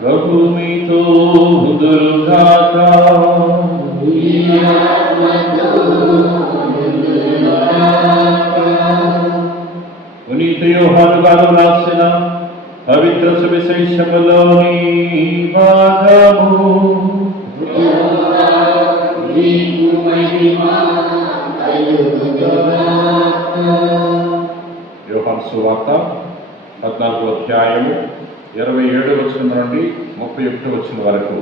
ప్రభు మీతో ఉందురుగాక. పునీత యోహాను గారు రాసిన పవిత్ర సువిశేషములోని భాగము. యోహాను సువార్త 14వ అధ్యాయము 27వ వచనం నుండి 31వ వచనం వరకు.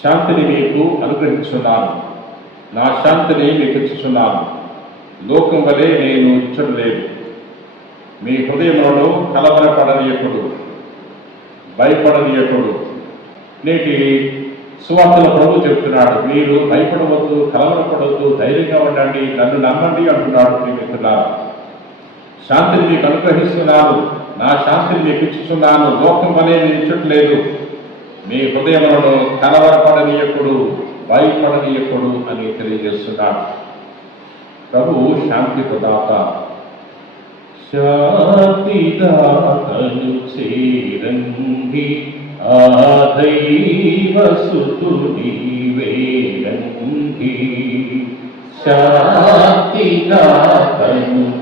శాంతిని మీకు అనుగ్రహించున్నాను, నా శాంతిని మీకు ఇచ్చుచున్నాను. లోకం వలె నేను ఇచ్చడం లేదు. మీ హృదయములను కలవరపడనీయకుడు, భయపడనీయకుడు. నేటి సువార్తల ప్రభు చెప్తున్నాడు, మీరు భయపడవద్దు, కలవరపడవద్దు, ధైర్యంగా ఉండండి, నన్ను నమ్మండి అంటున్నాడు. ప్రియమిత్రులారా, శాంతిని మీకు అనుగ్రహిస్తున్నాను, నా శాంతిని మీకు ఇచ్చుచున్నాను. లోకం వలె నేను ఇచ్చట్లేదు. మీ హృదయములను కలవరపడనీయకుడు, భయపడనీయకుడు అని తెలియజేస్తున్నాడు. ప్రభు శాంతి ప్రదాత. శాంతిదాతను చేరండి, ఆ దైవసుతుని వేరండి. శాంతిదాతను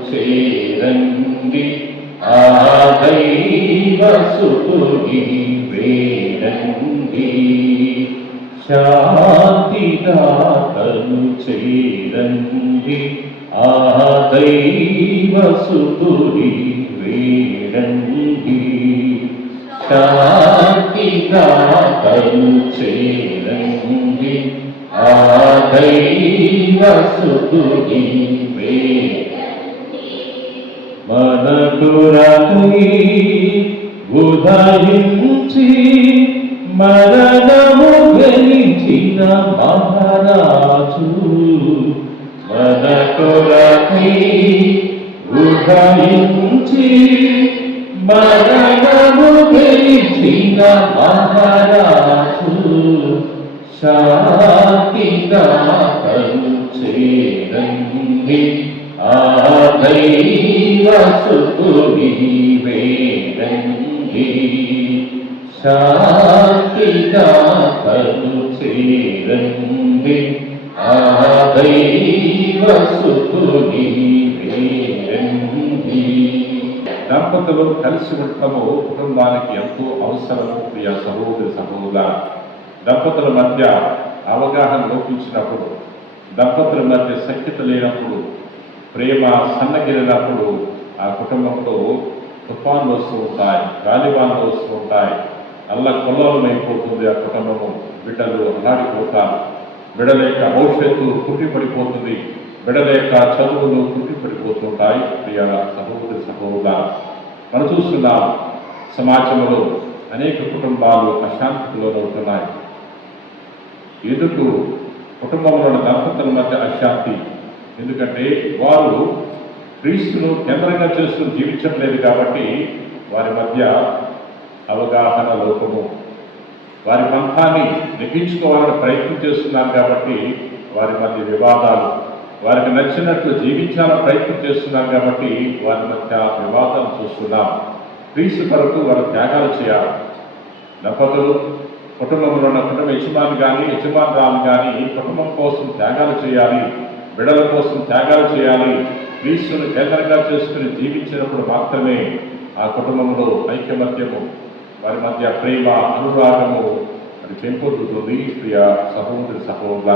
చేరండి, ఆ దైవసుతుని వేరండి. శాంతిదాతను చేరండి, ఆ దైవసుతుని వేరండి. శాంతిదాతను చేరండి, ఆ దైవసుతుని వేరండి. మన కొరకై ఉదయించి మరణము గెలిచిన మహారాజు, మన కొరకై ఉదయించి మరణము గెలిచిన మహారాజు. శాంతిదాతను చేరండి, ఆ దైవసుతుని వేరండి. శాంతిదాతను చేరండి, ఆ దైవసుతుని వేరండి. దంపతులు కలిసి ఉండటము కుటుంబానికి ఎంతో అవసరము. ప్రియ సహోదరి సహోదరుల, దంపతుల మధ్య అవగాహన లోపించినప్పుడు, దంపతుల మధ్య సఖ్యత లేనప్పుడు, ప్రేమ సన్నగిలినప్పుడు ఆ కుటుంబంలో తుఫాన్లు వస్తూ ఉంటాయి, గాలివాన్లు వస్తూ ఉంటాయి, అల్లకొల్లోలమైపోతుంది ఆ కుటుంబము. బిడ్డలు అల్లాడిపోతారు, బిడలేక భవిష్యత్తు కుట్టిపడిపోతుంది, బిడలేక చదువులు కుట్టిపడిపోతుంటాయి. ప్రియ సహోదరి సహోదరుల, మనం చూస్తున్నాం సమాజంలో అనేక కుటుంబాలు అశాంతికి లోనవుతున్నాయి. ఎందుకు కుటుంబంలో దంపతుల మధ్య అశాంతి? ఎందుకంటే వారు క్రీస్తును కేంద్రంగా చేసుకుని జీవించడం లేదు కాబట్టి వారి మధ్య అవగాహన లోపము. వారి పంథాన్ని నెగ్గించుకోవాలని ప్రయత్నం చేస్తున్నారు కాబట్టి వారి మధ్య వివాదాలు. వారికి నచ్చినట్లు జీవించాలని ప్రయత్నం చేస్తున్నారు కాబట్టి వారి మధ్య వివాదాలు చూస్తున్నాం. క్రీస్తు కొరకు వారు త్యాగాలు చేయాలి. దంపతులు కుటుంబంలో ఉన్న కుటుంబ యజమాని కానీ యజమానురాలు కానీ కుటుంబం కోసం త్యాగాలు చేయాలి, బిడ్డల కోసం త్యాగాలు చేయాలి. క్రీస్తును కేంద్రంగా చేసుకుని జీవించినప్పుడు మాత్రమే ఆ కుటుంబంలో ఐక్యమత్యము, వారి మధ్య ప్రేమ అనురాగము అది పెంపొందుతుంది. ప్రియ సహోదరి సహోదరుల,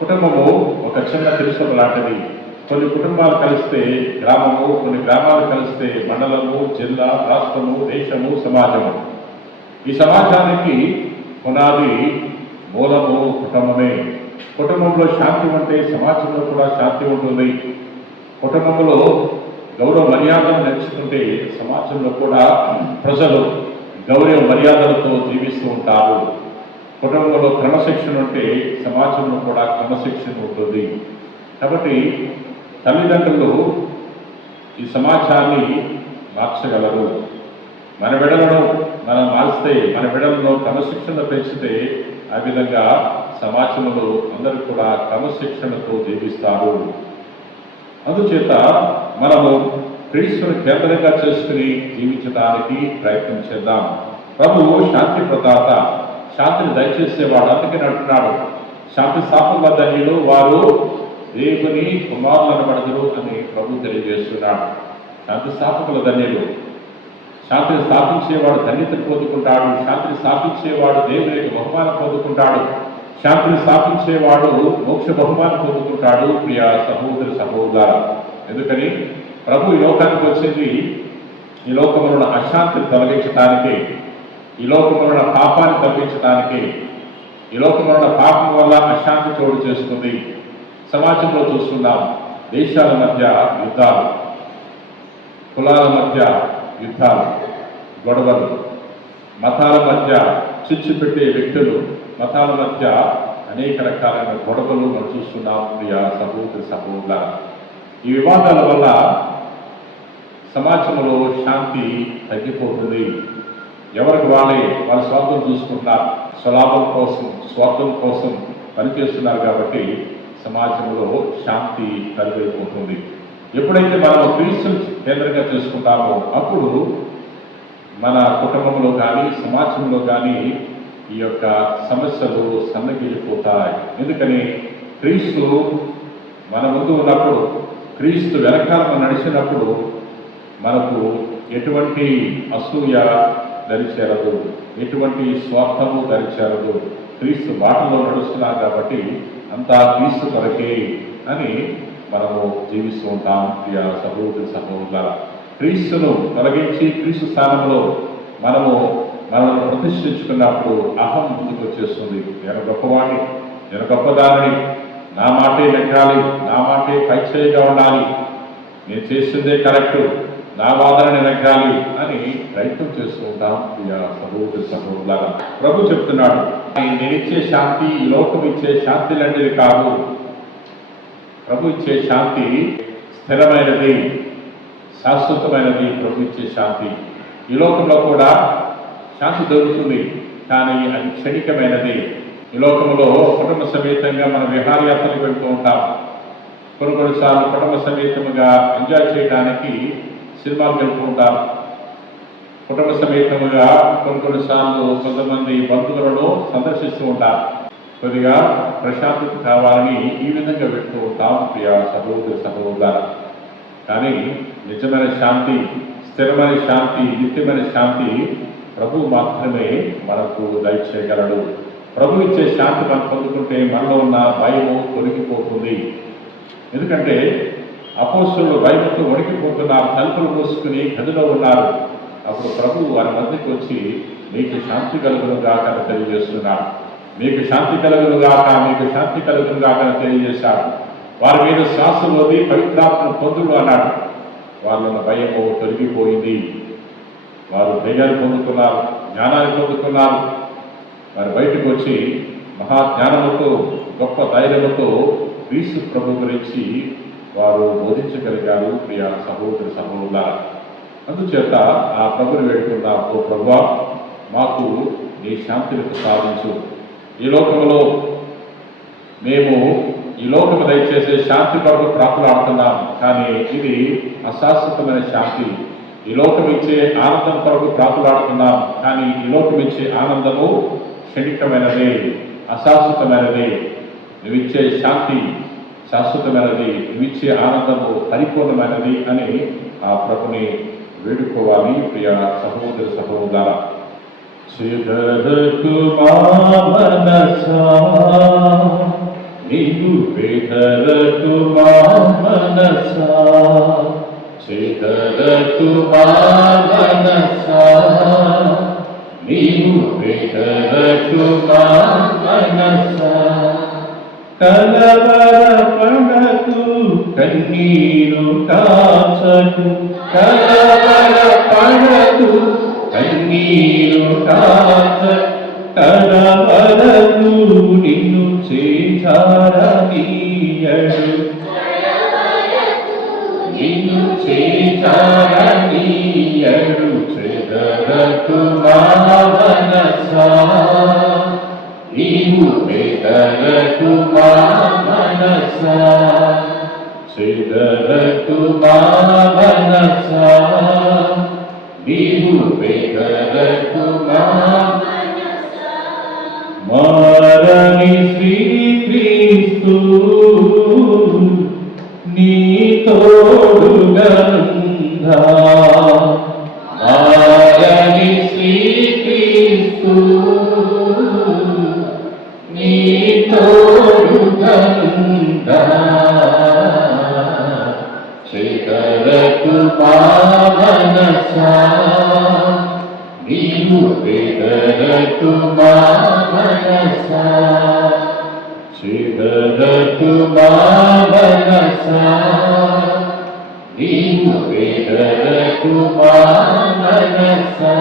కుటుంబము ఒక చిన్న తెలుసు లాంటిది. కొన్ని కుటుంబాలు కలిస్తే గ్రామము, కొన్ని గ్రామాలు కలిస్తే మండలము, జిల్లా, రాష్ట్రము, దేశము, సమాజము. ఈ సమాజానికి పునాది మూలము కుటుంబమే. కుటుంబంలో శాంతి ఉంటే సమాజంలో కూడా శాంతి ఉంటుంది. కుటుంబంలో గౌరవ మర్యాదలు నేర్చుకుంటే సమాజంలో కూడా ప్రజలు గౌరవ మర్యాదలతో జీవిస్తూ ఉంటారు. కుటుంబంలో క్రమశిక్షణ ఉంటే సమాజంలో కూడా క్రమశిక్షణ ఉంటుంది. కాబట్టి తల్లిదండ్రులు ఈ సమాజాన్ని మార్చగలరు. మన బిడ్డలను మనం మారిస్తే, మన బిడ్డలను క్రమశిక్షణ పెంచితే ఆ విధంగా సమాజంలో అందరూ కూడా క్రమశిక్షణతో జీవిస్తారు. అందుచేత మనము క్రీస్తుని కేంద్రంగా చేసుకుని జీవించడానికి ప్రయత్నం చేద్దాం. ప్రభువు శాంతి ప్రదాత, శాంతిని దయచేసేవాడు. అందుకని అంటున్నాడు, శాంతి స్థాపకుల ధన్యులు వారు దేవుని కుమారులను పడదురు అని ప్రభు తెలియజేస్తున్నాడు. శాంతి స్థాపకుల ధన్యులు, శాంతిని స్థాపించేవాడు ధన్యతను పొందుకుంటాడు. శాంతిని స్థాపించేవాడు దేవుని యొక్క బహుమానం పొందుకుంటాడు. శాంతిని స్థాపించేవాడు మోక్ష బహుమానం పొందుకుంటాడు. ప్రియ సహోదరి సహోదర, ఎందుకని ప్రభు ఈ లోకానికి వచ్చింది ఈ లోకంలో ఉన్న అశాంతిని తొలగించడానికి, ఈ లోకంలో ఉన్న పాపాన్ని తొలగించడానికి. ఈ లోకంలో ఉన్న పాపం వల్ల అశాంతి చోటు చేసుకుంది. సమాజంలో చూస్తున్నాం, దేశాల మధ్య యుద్ధాలు, కులాల మధ్య యుద్ధాలు, గొడవలు, మతాల మధ్య చిచ్చు పెట్టే వ్యక్తులు, మతాల మధ్య అనేక రకాలైన గొడవలు మనం చూస్తున్నాం. ప్రియ సహోదరి సహోదరుల, ఈ వివాదాల వల్ల సమాజంలో శాంతి తగ్గిపోతుంది. ఎవరికి వాళ్ళ స్వార్థం చూసుకుంటున్నారు, స్వలాభం కోసం, స్వార్థం కోసం పనిచేస్తున్నారు. కాబట్టి సమాజంలో శాంతి కరువైపోతుంది. ఎప్పుడైతే మనం క్రీస్తుని కేంద్రంగా చేసుకుంటామో అప్పుడు మన కుటుంబంలో కానీ సమాజంలో కానీ ఈ యొక్క సమస్యలు సన్నగిల్లిపోతాయి. ఎందుకని క్రీస్తు మన ముందు ఉన్నప్పుడు, క్రీస్తు వెనకాల మనం నడిచినప్పుడు మనకు ఎటువంటి అసూయ దరిచేరదు, ఎటువంటి స్వార్థము దరిచేరదు. క్రీస్తు బాటలో నడుస్తున్నాం కాబట్టి అంతా క్రీస్తు కొరకే అని మనము జీవిస్తూ ఉంటాం. ప్రియ సహోదరి సహోదరుల, క్రీస్తును తొలగించి క్రీస్తు స్థానంలో మనల్ని ప్రతిష్ఠించుకున్నప్పుడు అహం ముందుకు వచ్చేస్తుంది. నేను గొప్పవాడిని, నేను గొప్పదానిని, నా మాటే నెగ్గాలి, నా మాటే పైచేయిగా ఉండాలి, నేను చేసిందే కరెక్టు, నా వాదనని నెగ్గాలి అని ప్రయత్నం చేస్తూ ఉంటాం. ప్రియ సహోదరి సహోదరుల, ప్రభు చెప్తున్నాడు, నేనిచ్చే శాంతి ఈ లోకం ఇచ్చే శాంతి లాంటిది కాదు. ప్రభు ఇచ్చే శాంతి స్థిరమైనది, శాశ్వతమైనది. ప్రభు ఇచ్చే శాంతి, ఈ లోకంలో కూడా శాంతి దొరుకుతుంది, కానీ అది క్షణికమైనది. ఈ లోకంలో కుటుంబ సమేతంగా మనం విహారయాత్రలకు వెళ్తూ ఉంటాం. కొన్నిసార్లు కుటుంబ సమేతముగా ఎంజాయ్ చేయడానికి సినిమాలకు వెళ్తూ ఉంటారు. కుటుంబ సమేతముగా కొన్నిసార్లు కొంతమంది బంధువులను సందర్శిస్తూ ఉంటారు. కొద్దిగా ప్రశాంతత కావాలని ఈ విధంగా వెళ్తూ ఉంటాం. ప్రియ సహోదరి సహోదరుల, కానీ నిజమైన శాంతి, స్థిరమైన శాంతి, నిత్యమైన శాంతి ప్రభు మాత్రమే మనకు దయచేయగలడు. ప్రభు ఇచ్చే శాంతి మనం పొందుకుంటే మనలో ఉన్న భయము తొలగిపోతుంది. ఎందుకంటే అపోస్తలులు భయంతో వణికిపోతున్నారు, తలుపులు మూసుకుని గదిలో ఉన్నారు. అప్పుడు ప్రభు వారి మధ్యకి వచ్చి మీకు శాంతి కలుగును గాక అని తెలియజేస్తున్నాడు. మీకు శాంతి కలుగును గాక, మీకు శాంతి కలుగును గాక అని తెలియజేశాడు. వారి మీద శ్వాసలు వదిలి పవిత్రాత్మను పొందుడు అన్నాడు. వాళ్ళ భయము తొలగిపోయింది. వారు ధైర్యాన్ని పొందుతున్నారు, జ్ఞానాన్ని పొందుతున్నారు. వారు బయటకు వచ్చి మహాజ్ఞానముతో, గొప్ప ధైర్యముతో క్రీస్తు ప్రభు గురించి వారు బోధించగలిగారు. ప్రియ సహోదరి సహోదరుల, అందుచేత ఆ ప్రభుని వేడుకుందాం, ఓ ప్రభువా మాకు నీ శాంతిని ప్రసాదించు. ఈ లోకంలో మేము ఈ లోకము దయచేసే శాంతి కొరకు ప్రాకులాడుతున్నాం, కానీ ఇది అశాశ్వతమైన శాంతి. ఈ లోకం ఇచ్చే ఆనందం కొరకు ప్రాకులాడుతున్నాం, కానీ ఈ లోకం ఇచ్చే ఆనందము క్షణికమైనది, అశాశ్వతమైనది. నువ్విచ్చే శాంతి శాశ్వతమైనది, నువ్విచ్చే ఆనందము పరిపూర్ణమైనది అని ఆ ప్రభుని వేడుకోవాలి. ప్రియ సహోదరి సహోదర, చెదరకు మా మనసా నీవు బెదరకు మా మనసా, చెదరకు మా మనసా నీవు బెదరకు మా మనసా, కలవరపడకు కన్నీరు కాచకు, కలవరపడకు కన్నీరు కాచకు, కలవరకు నిన్ను చేచారనీయడు, నిన్ను చేచారనీయడు. చెదరకు మా మనసా నీవు బెదరకు మా మనసా, చెదరకు మా మనసా నీవు వెదరకు మారని శ్రీక్రీస్తు నీ తోడుగనుందా మారని శ్రీక్రీస్తు నీ తోడుగనుందా శిఖరకు పావనసా నీవు వెదరకు మానసా శిఖరకు మానసా నీవు వెదరకు మానసా